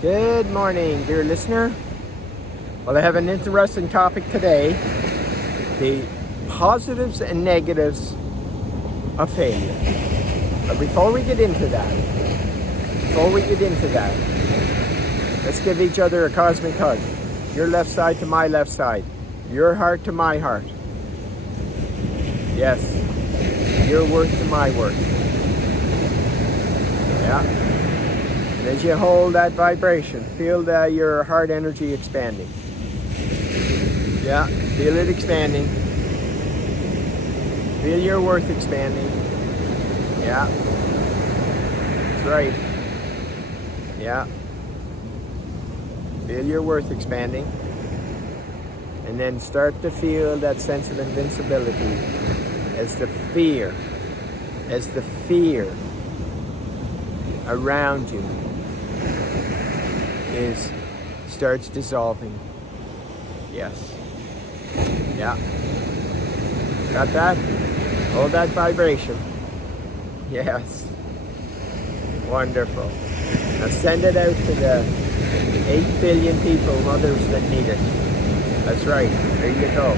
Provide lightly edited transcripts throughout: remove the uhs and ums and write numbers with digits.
Good morning, dear listener. Well, I have an interesting topic today. The positives and negatives of failure. But before we get into that, let's give each other a cosmic hug. Your left side to my left side. Your heart to my heart. Yes. Your worth to my worth. Yeah. And as you hold that vibration, feel your heart energy expanding. Yeah, feel it expanding. Feel your worth expanding. Yeah. That's right. Yeah. Feel your worth expanding. And then start to feel that sense of invincibility as the fear around you starts dissolving. Yes. Yeah. Got that? Hold that vibration. Yes. Wonderful. Now send it out to the 8 billion people, others that need it. That's right. There you go.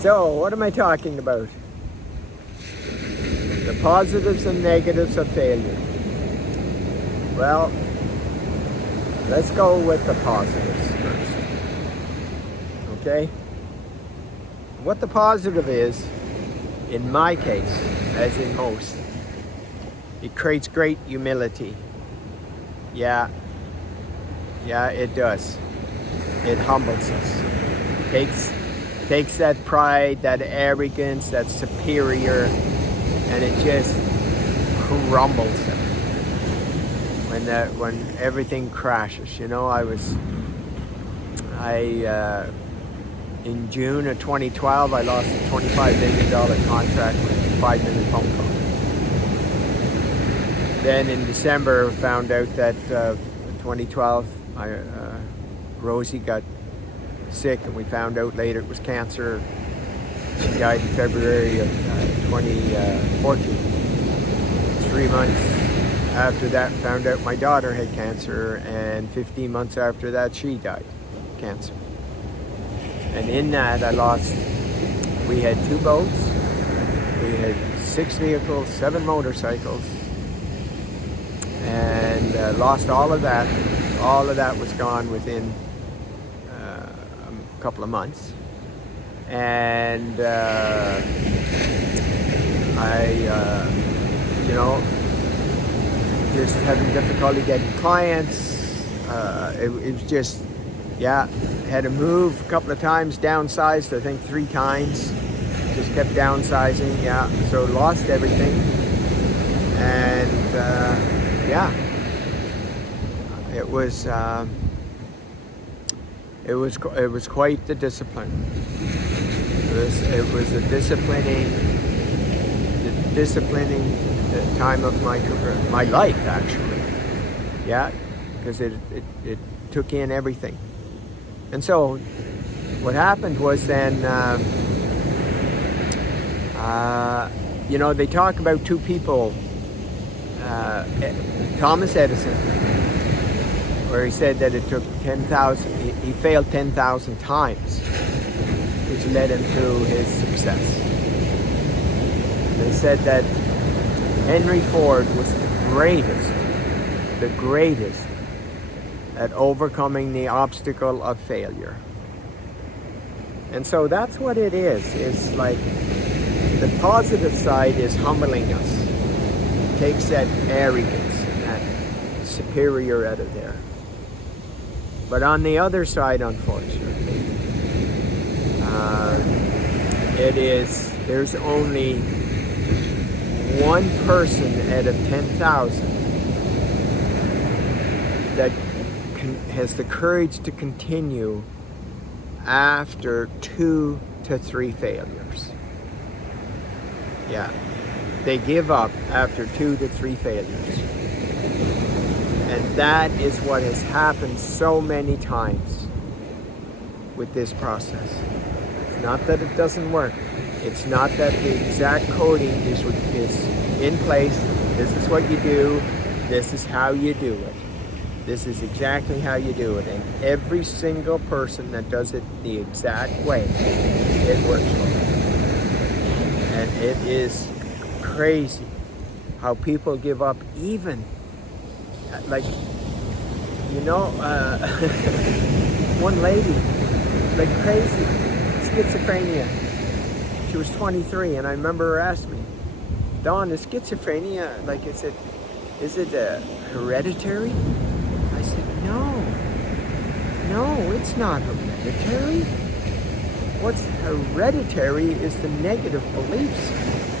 So, what am I talking about? The positives and negatives of failure. Well, let's go with the positives first. Okay? What the positive is, in my case, as in most, it creates great humility. Yeah, it does. It humbles us. Takes that pride, that arrogance, that superior, and it just crumbles it when everything crashes. You know, in June of 2012, I lost a $25 million contract with a 5-minute phone call. Then in December, found out that 2012, Rosie got sick, and we found out later it was cancer. She died in February of 2014. 3 months after that, found out my daughter had cancer, and 15 months after that, she died of cancer. And in that, we had 2 boats, we had 6 vehicles, 7 motorcycles, and lost all of that. All of that was gone within a couple of months. And just having difficulty getting clients. It was just, had to move a couple of times, downsized, I think 3 times. Just kept downsizing, so lost everything. And it was quite the discipline. It was the disciplining time of my career, my life actually. Yeah, because it took in everything. And so what happened was then, they talk about 2 people, Thomas Edison, where he said that it took 10,000, he failed 10,000 times, which led him to his success. They said that Henry Ford was the greatest at overcoming the obstacle of failure. And so that's what it is. It's like the positive side is humbling us. It takes that arrogance and that superior out of there. But on the other side, unfortunately, there's only one person out of 10,000 that has the courage to continue after 2 to 3 failures. Yeah, they give up after 2 to 3 failures. And that is what has happened so many times with this process. It's not that it doesn't work. It's not that the exact coding is in place. This is what you do. This is how you do it. This is exactly how you do it. And every single person that does it the exact way, it works for them. And it is crazy how people give up even, like, you know, one lady, like crazy, schizophrenia. She was 23, and I remember her asking me, Don, is schizophrenia, like, is it hereditary? I said, no, it's not hereditary. What's hereditary is the negative beliefs.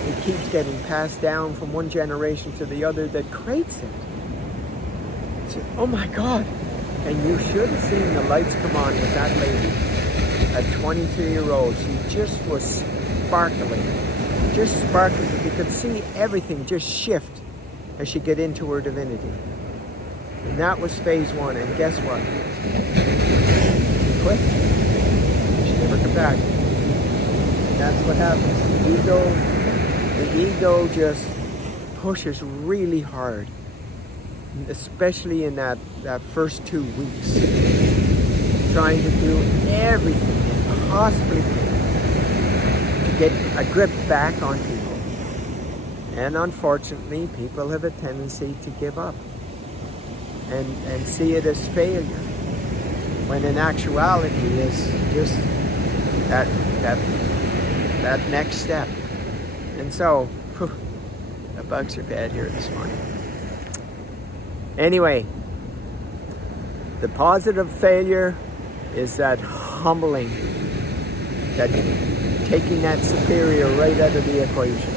It keeps getting passed down from one generation to the other that creates it. I said, oh my God. And you should have seen the lights come on with that lady at 23-year-old. She just was sparkling. Just sparkling. You could see everything just shift as she get into her divinity. And that was phase one. And guess what? She quit. She never come back. And that's what happens. The ego just pushes really hard, especially in that first 2 weeks, trying to do everything it possibly can to get a grip back on people. And unfortunately, people have a tendency to give up and see it as failure, when in actuality is just that next step. And so, the bugs are bad here this morning. Anyway, the positive failure is that humbling, that taking that superior right out of the equation.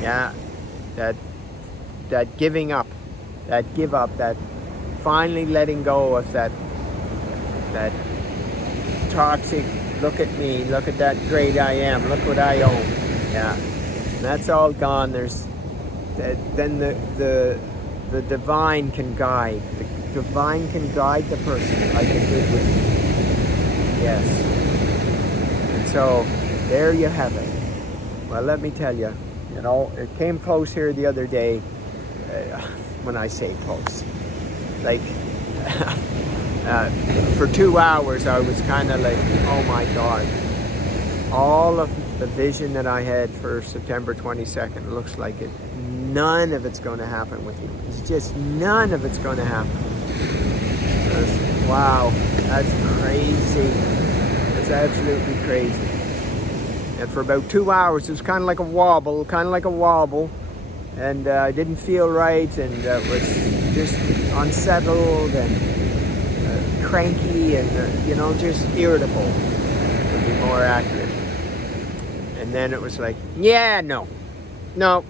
Yeah, that giving up, that give up, that finally letting go of that toxic, look at me, look at that great I am, look what I own. Yeah, and that's all gone. Then the divine can guide. The divine can guide the person like it did with me. Yes. And so there you have it. Well, let me tell you, it came close here the other day. When I say close, like for 2 hours, I was kind of like, oh my God. All of the vision that I had for September 22nd looks like it. None of it's going to happen with you. It's just none of it's going to happen. Wow, that's crazy. That's absolutely crazy. And for about 2 hours, it was kind of like a wobble, and I didn't feel right, and was just unsettled and cranky and, just irritable, to be more accurate. And then it was like, yeah, no, I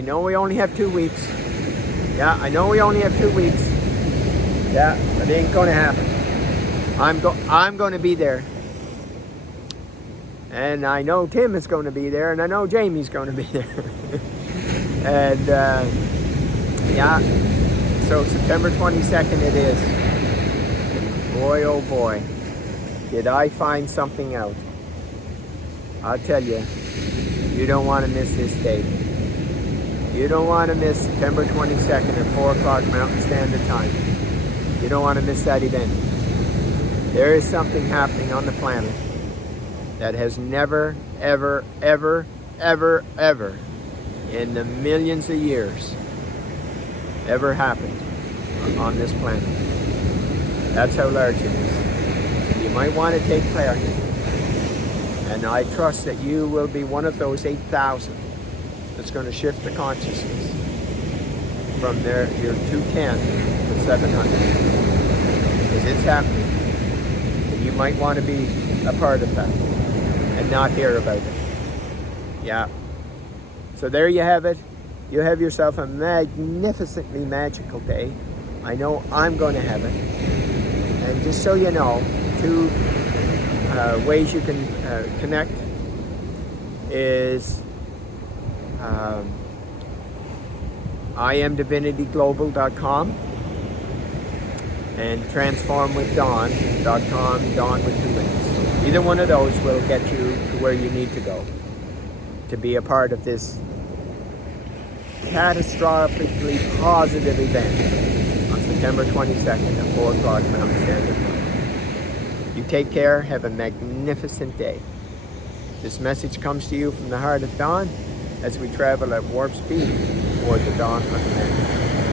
know we only have 2 weeks. Yeah, I know we only have 2 weeks. Yeah, but it ain't gonna happen. I'm gonna be there. And I know Tim is going to be there, and I know Jamie's going to be there. And yeah, so September 22nd it is. Boy, oh boy, did I find something out. I'll tell you, you don't want to miss this date. You don't want to miss September 22nd at 4 o'clock Mountain Standard Time. You don't want to miss that event. There is something happening on the planet that has never, ever, ever, ever, ever in the millions of years ever happened on this planet. That's how large it is. You might want to take part. And I trust that you will be one of those 8,000 that's going to shift the consciousness from your 210 to 700. Because it's happening. And you might want to be a part of that and not hear about it. Yeah. So there you have it. You have yourself a magnificently magical day. I know I'm going to have it. And just so you know, 2 ways you can connect is IamDivinityGlobal.com and TransformWithDonn.com, Dawn with 2 links. Either one of those will get you to where you need to go to be a part of this catastrophically positive event on September 22nd at 4 o'clock Mountain Standard Time. You take care. Have a magnificent day. This message comes to you from the heart of DONN as we travel at warp speed toward the dawn of humanity.